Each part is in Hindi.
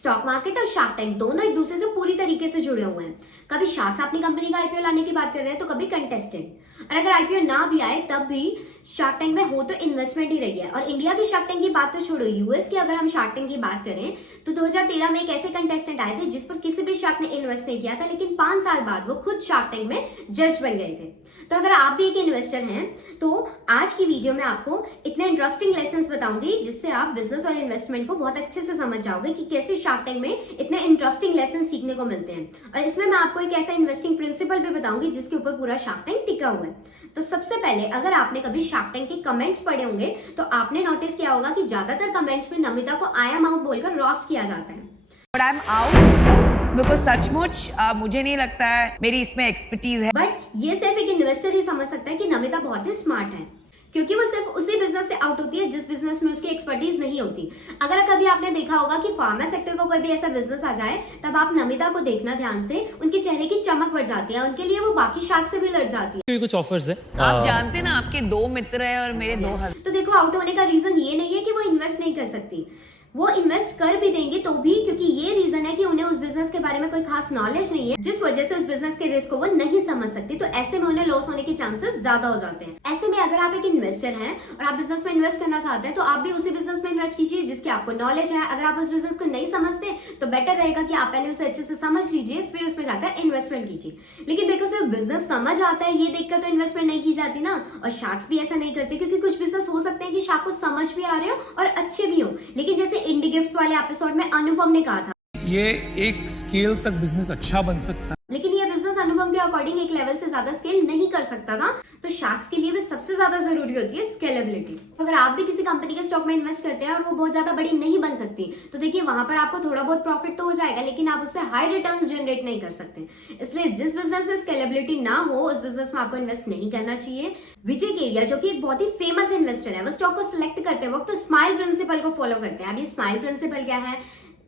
स्टॉक मार्केट और शार्क टैंक दोनों एक दूसरे से पूरी तरीके से जुड़े हुए हैं। कभी शार्क्स अपनी कंपनी का आईपीओ लाने की बात कर रहे हैं तो कभी कंटेस्टेंट। और अगर आईपीओ ना भी आए तब भी शार्क टैंक में हो तो इन्वेस्टमेंट ही रही है। और इंडिया की शार्क टैंक की बात तो छोड़ो, यूएस की अगर हम शार्क टैंक की बात करें तो 2013 में एक ऐसे कंटेस्टेंट आए थे जिस पर किसी भी शार्क ने इन्वेस्ट नहीं किया था, लेकिन 5 साल बाद वो खुद शार्क टैंक में जज बन गए थे। तो अगर आप भी एक इन्वेस्टर हैं तो आज की वीडियो में आपको इतने इंटरेस्टिंग लेसन्स बताऊंगी जिससे आप बिजनेस और इन्वेस्टमेंट को बहुत अच्छे से समझ जाओगे कि कैसे शार्क टैंक में इतने इंटरेस्टिंग लेसन सीखने को मिलते हैं। और इसमें मैं आपको एक ऐसा इन्वेस्टिंग प्रिंसिपल भी बताऊंगी जिसके ऊपर पूरा शार्क टैंक टिका हुआ है। तो सबसे पहले अगर आपने कभी शार्क टैंक के कमेंट्स पढ़े होंगे तो आपने नोटिस किया होगा कि ज्यादातर कमेंट्स में नमिता को आई एम आउट बोलकर रोस्ट किया जाता है। But I'm out because सचमुच मुझे नहीं लगता है मेरी इसमें एक्सपर्टीज है। बट ये सिर्फ एक इन्वेस्टर ही समझ सकता है कि नमिता बहुत ही स्मार्ट है, क्योंकि वो सिर्फ उसी बिजनेस से आउट होती है जिस बिजनेस में उसकी एक्सपर्टीज नहीं होती। अगर कभी आपने देखा होगा कि फार्मा सेक्टर को कोई भी ऐसा बिजनेस आ जाए तब आप नमिता को देखना ध्यान से, उनके चेहरे की चमक बढ़ जाती है, उनके लिए वो बाकी शार्क से भी लड़ जाती है। कुछ ऑफर्स है आप जानते हैं ना, आपके 2 मित्र है और मेरे 2 हस्बैंड। तो देखो, आउट होने का रीजन ये नहीं है कि वो इन्वेस्ट नहीं कर सकती, वो इन्वेस्ट कर भी देंगे तो भी, क्योंकि ये रीजन है कि उन्हें उस बिजनेस के बारे में कोई खास नॉलेज नहीं है, जिस वजह से उस बिजनेस के रिस्क को वो नहीं समझ सकती। तो ऐसे में उन्हें लॉस होने के चांसेस ज्यादा हो जाते हैं। ऐसे में अगर आप एक इन्वेस्टर हैं और आप बिजनेस में इन्वेस्ट करना चाहते हैं तो आप भी उसी बिजनेस में इन्वेस्ट कीजिए जिसकी आपको नॉलेज है। अगर आप उस बिजनेस को नहीं समझते तो बेटर रहेगा कि आप पहले उसे अच्छे से समझ लीजिए, फिर उसमें जाकर इन्वेस्टमेंट कीजिए। लेकिन देखो, सिर्फ बिजनेस समझ आता है ये देखकर तो इन्वेस्टमेंट नहीं की जाती ना। और शार्क्स भी ऐसा नहीं करते, क्योंकि कुछ बिजनेस हो सकते हैं कि शार्क को समझ भी आ रहे हो और अच्छे भी हो। लेकिन जैसे इंडी गिफ्ट वाले एपिसोड में अनुपम ने कहा था, ये एक स्केल तक बिजनेस अच्छा बन सकता है, लेकिन ये बिजनेस अनुपम के अकॉर्डिंग एक लेवल से ज्यादा स्केल नहीं कर सकता था। तो शार्क्स के लिए भी सबसे ज्यादा जरूरी होती है स्केलेबिलिटी। अगर आप भी किसी कंपनी के स्टॉक में इन्वेस्ट करते हैं और वो बहुत ज्यादा बड़ी नहीं बन सकती तो देखिए, वहां पर आपको थोड़ा बहुत प्रॉफिट तो हो जाएगा, लेकिन आप उससे हाई रिटर्न्स जनरेट नहीं कर सकते। इसलिए जिस बिजनेस में स्केलेबिलिटी ना हो उस बिजनेस में आपको इन्वेस्ट नहीं करना चाहिए। विजय केडिया, जो कि एक बहुत ही फेमस इन्वेस्टर है, वो स्टॉक को सिलेक्ट करते वक्त स्माइल प्रिंसिपल को फॉलो करते हैं। अब ये स्माइल प्रिंसिपल क्या है?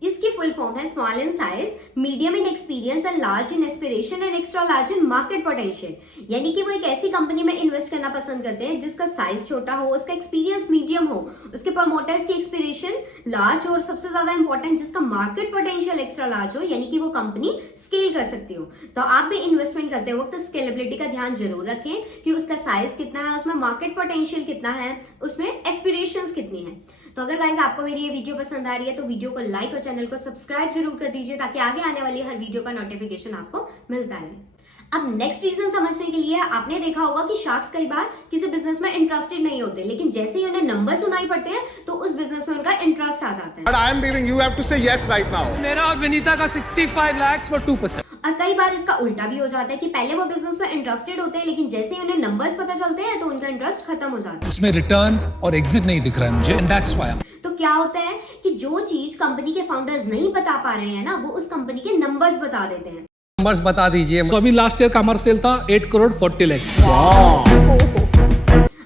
इसकी फुल फॉर्म है small in size, medium in experience and large in aspiration and extra large in market potential. यानी कि वो एक ऐसी कंपनी में इन्वेस्ट करना पसंद करते हैं जिसका साइज छोटा हो, उसका एक्सपीरियंस मीडियम हो, उसके प्रमोटर्स की एक्सपीरेशन लार्ज हो और सबसे ज्यादा इंपॉर्टेंट जिसका मार्केट पोटेंशियल एक्स्ट्रा लार्ज हो, यानी कि वो कंपनी स्केल कर सकती हो। तो आप भी इन्वेस्टमेंट करते वक्त स्केलेबिलिटी का ध्यान जरूर रखें कि उसका साइज कितना है, उसमें मार्केट पोटेंशियल कितना है, उसमें एस्पिरेशंस कितनी है। तो अगर गाइस आपको मेरी ये वीडियो पसंद आ रही है तो वीडियो को लाइक और चैनल को सब्सक्राइब जरूर कर दीजिए ताकि आगे आने वाली हर वीडियो का नोटिफिकेशन आपको मिलता रहे। अब नेक्स्ट रीजन समझने के लिए आपने देखा होगा कि शार्क्स कई बार किसी बिजनेस में इंटरेस्टेड नहीं होते, लेकिन जैसे ही उन्हें नंबर सुनाई पड़ते हैं तो उस बिजनेस में उनका इंटरेस्ट आ जाता है। But I am leaving. You have to say yes right now. मेरा और विनीता का 65 lakhs for 2%। और कई बार इसका उल्टा भी हो जाता है कि पहले वो बिजनेस में इंटरेस्टेड होते हैं, लेकिन जैसे ही उन्हें नंबर्स पता चलते हैं तो उनका इंटरेस्ट खत्म हो जाता है। उसमें रिटर्न और एग्जिट नहीं दिख रहा है मुझे, and that's why तो क्या होता है कि जो चीज कंपनी के फाउंडर्स नहीं बता पा रहे हैं ना, वो उस कंपनी के नंबर्स बता देते हैं। नंबर्स बता दीजिए। सो अभी लास्ट ईयर का हमारा सेल था 8 करोड़ 40 लाख।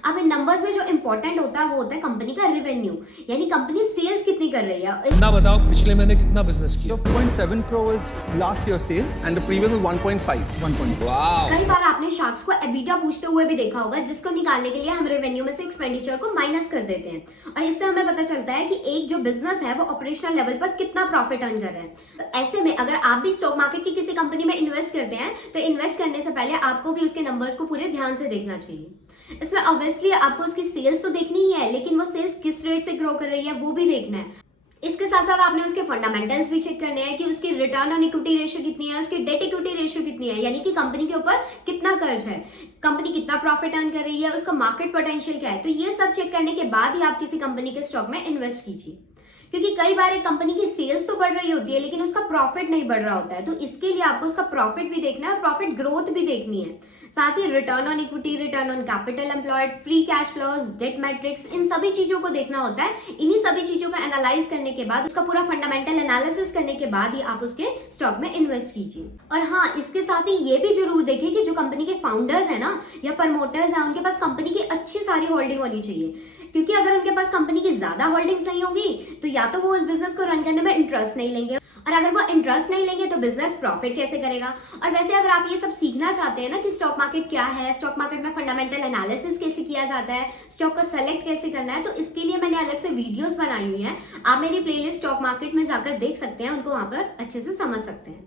अब इन नंबर्स में जो इंपॉर्टेंट होता है वो होता है कंपनी का रेवेन्यू, यानी कंपनी सेल्स कितनी कर रही है। और ना बताओ पिछले महीने कितना बिजनेस किया? So 0.7 crore was last year's sale and the previous was 1.5. 1.5. Wow. कई बार आपने शार्क्स को एबिटा पूछते हुए भी देखा होगा, जिसको निकालने के लिए हम रेवेन्यू में से एक्सपेंडिचर को माइनस कर देते हैं और इससे हमें पता चलता है कि एक जो बिजनेस है वो ऑपरेशनल लेवल पर कितना प्रॉफिट अर्न कर रहा है। तो ऐसे में अगर आप भी स्टॉक मार्केट की किसी कंपनी में इन्वेस्ट करते हैं तो इन्वेस्ट करने से पहले आपको भी उसके नंबर्स को पूरे ध्यान से देखना चाहिए। इसमें ऑब्वियसली आपको उसकी सेल्स तो देखनी ही है, लेकिन वो सेल्स किस रेट से ग्रो कर रही है वो भी देखना है। इसके साथ साथ आपने उसके फंडामेंटल्स भी चेक करने हैं कि उसकी रिटर्न ऑन इक्विटी रेशियो कितनी है, उसकी डेट इक्विटी रेशियो कितनी है, यानी कि कंपनी के ऊपर कितना कर्ज है, कंपनी कितना प्रॉफिट अर्न कर रही है, उसका मार्केट पोटेंशियल क्या है। तो ये सब चेक करने के बाद ही आप किसी कंपनी के स्टॉक में इन्वेस्ट कीजिए, क्योंकि कई बार एक कंपनी की सेल्स तो बढ़ रही होती है लेकिन उसका प्रॉफिट नहीं बढ़ रहा होता है। तो इसके लिए आपको उसका प्रॉफिट भी देखना है और प्रॉफिट ग्रोथ भी देखनी है। साथ ही return on equity, return on capital employed, free cash flows, debt matrix, इन सभी चीजों को देखना होता है। इन्हीं सभी चीजों को एनालाइज करने के बाद, उसका पूरा फंडामेंटल एनालिसिस करने के बाद ही आप उसके स्टॉक में इन्वेस्ट कीजिए। और हाँ, इसके साथ ही ये भी जरूर देखें कि जो कंपनी के फाउंडर्स है ना या प्रमोटर्स हैं, उनके पास कंपनी की अच्छी सारी होल्डिंग होनी चाहिए, क्योंकि अगर उनके पास कंपनी की ज्यादा होल्डिंग्स नहीं होगी तो या तो वो उस बिजनेस को रन करने में इंटरेस्ट नहीं लेंगे, और अगर वो इंटरेस्ट नहीं लेंगे तो बिजनेस प्रॉफिट कैसे करेगा। और वैसे अगर आप ये सब सीखना चाहते हैं ना कि स्टॉक मार्केट क्या है, स्टॉक मार्केट में फंडामेंटल एनालिसिस कैसे किया जाता है, स्टॉक को सेलेक्ट कैसे करना है, तो इसके लिए मैंने अलग से वीडियोस बनाई हुई हैं। आप मेरी प्लेलिस्ट स्टॉक मार्केट में जाकर देख सकते हैं, उनको वहां पर अच्छे से समझ सकते हैं।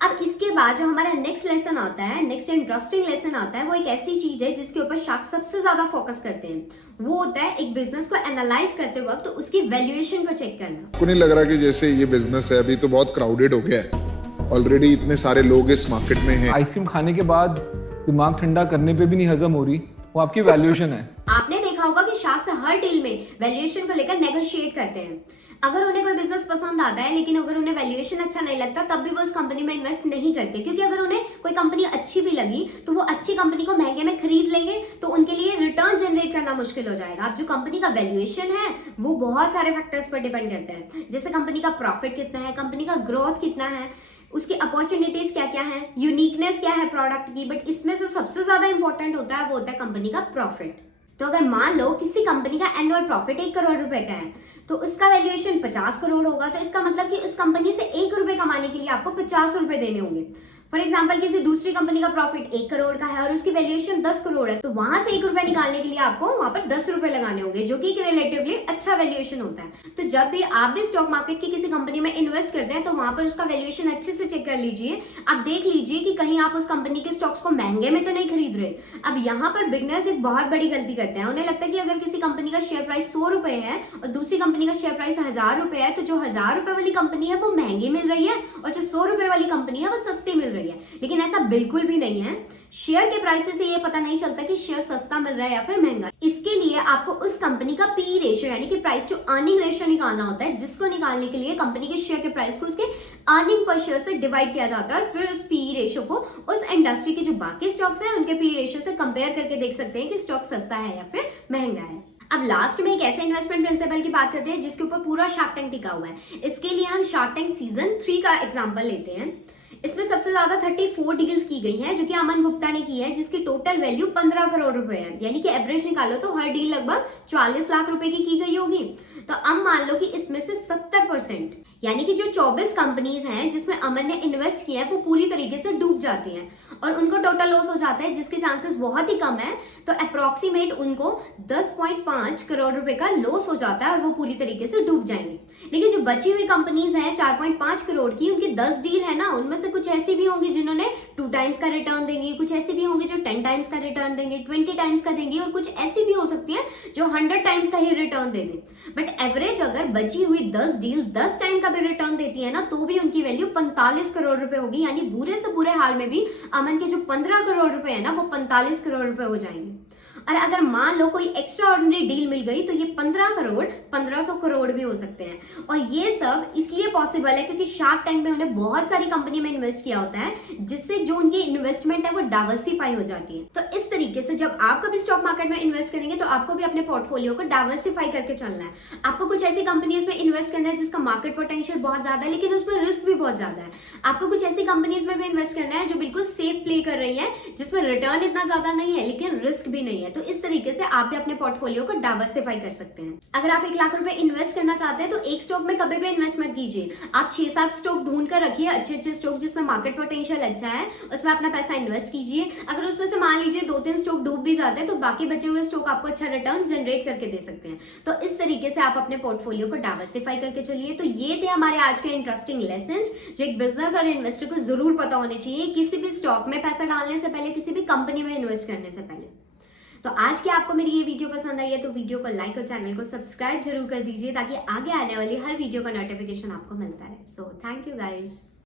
अब इसके बाद जो हमारा नेक्स्ट लेसन आता है, नेक्स्ट इंटरेस्टिंग लेसन आता है, वो एक ऐसी चीज है जिसके ऊपर शार्क सबसे ज्यादा फोकस करते हैं। वो होता है एक बिजनेस को एनालाइज करते वक्त तो उसकी वैल्यूएशन को चेक करना। आपको नहीं लग रहा कि जैसे ये बिजनेस है अभी तो बहुत क्राउडेड हो गया है, ऑलरेडी इतने सारे लोग इस मार्केट में हैं। आइसक्रीम खाने के बाद दिमाग ठंडा करने पे भी नहीं हजम हो रही, वो आपकी वैल्यूएशन है। आपने देखा होगा कि शार्क्स हर डील में वैल्यूएशन को लेकर नेगोशिएट करते हैं। अगर उन्हें कोई बिजनेस पसंद आता है लेकिन अगर उन्हें वैल्यूएशन अच्छा नहीं लगता तब भी वो उस कंपनी में इन्वेस्ट नहीं करते, क्योंकि अगर उन्हें कोई कंपनी अच्छी भी लगी तो वो अच्छी कंपनी को महंगे में खरीद लेंगे तो उनके लिए रिटर्न जनरेट करना मुश्किल हो जाएगा। अब जो कंपनी का वैल्यूएशन है वो बहुत सारे फैक्टर्स पर डिपेंड करता है, जैसे कंपनी का प्रॉफिट कितना है, कंपनी का ग्रोथ कितना है, उसकी अपॉर्चुनिटीज क्या क्या है, यूनिकनेस क्या है प्रोडक्ट की, बट इसमें से सबसे ज्यादा इंपॉर्टेंट होता है वो होता है कंपनी का प्रॉफिट। तो अगर मान लो किसी कंपनी का एनुअल प्रॉफिट 1 करोड़ रुपए का है तो उसका वैल्यूएशन 50 करोड़ होगा, तो इसका मतलब कि उस कंपनी से 1 रुपए कमाने के लिए आपको 50 रुपए देने होंगे। फॉर एग्जाम्पल किसी दूसरी कंपनी का प्रॉफिट 1 करोड़ का है और उसकी वैल्यूएशन 10 करोड़ है, तो वहां से 1 रुपए निकालने के लिए आपको वहां पर 10 रुपए लगाने होंगे, जो कि एक रिलेटिवली अच्छा वैल्यूएशन होता है। तो जब भी आप भी स्टॉक मार्केट की किसी कंपनी में इन्वेस्ट करते हैं तो वहां पर उसका वैल्यूएशन अच्छे से चेक कर लीजिए। आप देख लीजिए कि कहीं आप उस कंपनी के स्टॉक्स को महंगे में तो नहीं खरीद रहे। अब यहाँ पर बिगनर्स एक बहुत बड़ी गलती करते हैं, उन्हें लगता है कि अगर किसी कंपनी का शेयर प्राइस 100 रुपए है और दूसरी कंपनी का शेयर प्राइस 1000 रुपए है तो जो 1000 रुपए वाली कंपनी है वो महंगी मिल रही है और जो 100 रुपए वाली कंपनी है वो सस्ती मिल रही है। लेकिन ऐसा बिल्कुल भी नहीं है। शेयर के प्राइस से ये पता नहीं चलता कि शेयर सस्ता मिल रहा है या फिर महंगा। इसके लिए आपको उस कंपनी का पी रेशियो यानी कि प्राइस टू अर्निंग रेशियो निकालना होता है, जिसको निकालने के लिए कंपनी के शेयर के प्राइस को उसके अर्निंग पर शेयर से डिवाइड किया जाता है और फिर उस पी रेशियो को उस इंडस्ट्री के जो बाकी स्टॉक्स हैं उनके पी रेशियो से कंपेयर करके देख सकते हैं कि स्टॉक सस्ता है या फिर महंगा है। अब लास्ट में एक ऐसे इन्वेस्टमेंट प्रिंसिपल की बात करते हैं जिसके ऊपर पूरा शार्क टैंक टिका हुआ है। इसके लिए हम शार्क टैंक सीजन 3 का एग्जांपल लेते हैं। इसमें सबसे ज्यादा 34 डील्स की गई हैं जो कि अमन गुप्ता ने की है, जिसकी टोटल वैल्यू 15 करोड़ रुपए है, यानी कि एवरेज निकालो तो हर डील लगभग 44 लाख रुपए की गई होगी। तो अब मान लो कि इसमें से 70% यानी कि जो 24 कंपनीज हैं जिसमें अमन ने इन्वेस्ट किया है वो पूरी तरीके से डूब जाती हैं और उनको टोटल लॉस हो जाता है, जिसके चांसेस बहुत ही कम है। तो अप्रोक्सीमेट उनको 10.5 करोड़ रुपए का लॉस हो जाता है और वो पूरी तरीके से डूब जाएंगे। लेकिन जो बची हुई कंपनीज हैं 4.5 करोड़ की, उनकी 10 डील है ना, उनमें से कुछ ऐसी भी होंगी जिन्होंने 2 टाइम्स का रिटर्न देंगी, कुछ ऐसी भी होंगी जो 10 टाइम्स का रिटर्न देंगे, 20 टाइम्स का देंगी और कुछ ऐसी भी हो सकती है जो 100 टाइम्स का ही रिटर्न देंगे। बट एवरेज अगर बची हुई 10 डील 10 टाइम का भी रिटर्न देती है ना तो भी उनकी वैल्यू 45 करोड़ रुपए होगी, यानी बुरे से बुरे हाल में भी अमन के जो 15 करोड़ रुपए है ना वो 45 करोड़ रुपए हो जाएंगे। और अगर मान लो कोई एक्स्ट्रा ऑर्डिनरी डील मिल गई तो ये 15 करोड़ 1500 करोड़ भी हो सकते हैं। और ये सब इसलिए पॉसिबल है क्योंकि शार्क टैंक में उन्हें बहुत सारी कंपनी में इन्वेस्ट किया होता है, जिससे जो उनकी इन्वेस्टमेंट है वो डाइवर्सिफाई हो जाती है। तो इस तरीके से जब आप कभी स्टॉक मार्केट में इन्वेस्ट करेंगे तो आपको भी अपने पोर्टफोलियो को डाइवर्सिफाई करके चलना है। आपको कुछ ऐसी कंपनीज में इन्वेस्ट करना है जिसका मार्केट पोटेंशियल बहुत ज्यादा है लेकिन उसमें रिस्क भी बहुत ज्यादा है। आपको कुछ ऐसी कंपनीज में भी इन्वेस्ट करना है जो बिल्कुल सेफ प्ले कर रही है, जिसमें रिटर्न इतना ज्यादा नहीं है लेकिन रिस्क भी नहीं है। तो इस तरीके से आप भी अपने पोर्टफोलियो को डाइवर्सिफाई कर सकते हैं। अगर आप 1 लाख रुपए इन्वेस्ट करना चाहते हैं तो एक स्टॉक में कभी भी इन्वेस्टमेंट कीजिए। आप 6-7 स्टॉक ढूंढ कर रखिए, अच्छे स्टॉक जिसमें मार्केट पोटेंशियल अच्छा है, उसमें अपना पैसा इन्वेस्ट कीजिए। अगर उसमें से मान लीजिए 2-3 स्टॉक डूब भी जाते हैं तो बाकी बचे हुए स्टॉक आपको अच्छा रिटर्न जनरेट करके दे सकते हैं। तो इस तरीके से आप अपने पोर्टफोलियो को डाइवर्सिफाई करके चलिए। तो ये थे हमारे आज के इंटरेस्टिंग लेसन्स जो एक बिजनेस और इन्वेस्टर को जरूर पता होने चाहिए किसी भी स्टॉक में पैसा डालने से पहले, किसी भी कंपनी में इन्वेस्ट करने से पहले। तो आज के आपको मेरी ये वीडियो पसंद आई है तो वीडियो को लाइक और चैनल को सब्सक्राइब जरूर कर दीजिए ताकि आगे आने वाली हर वीडियो का नोटिफिकेशन आपको मिलता रहे। So thank you guys.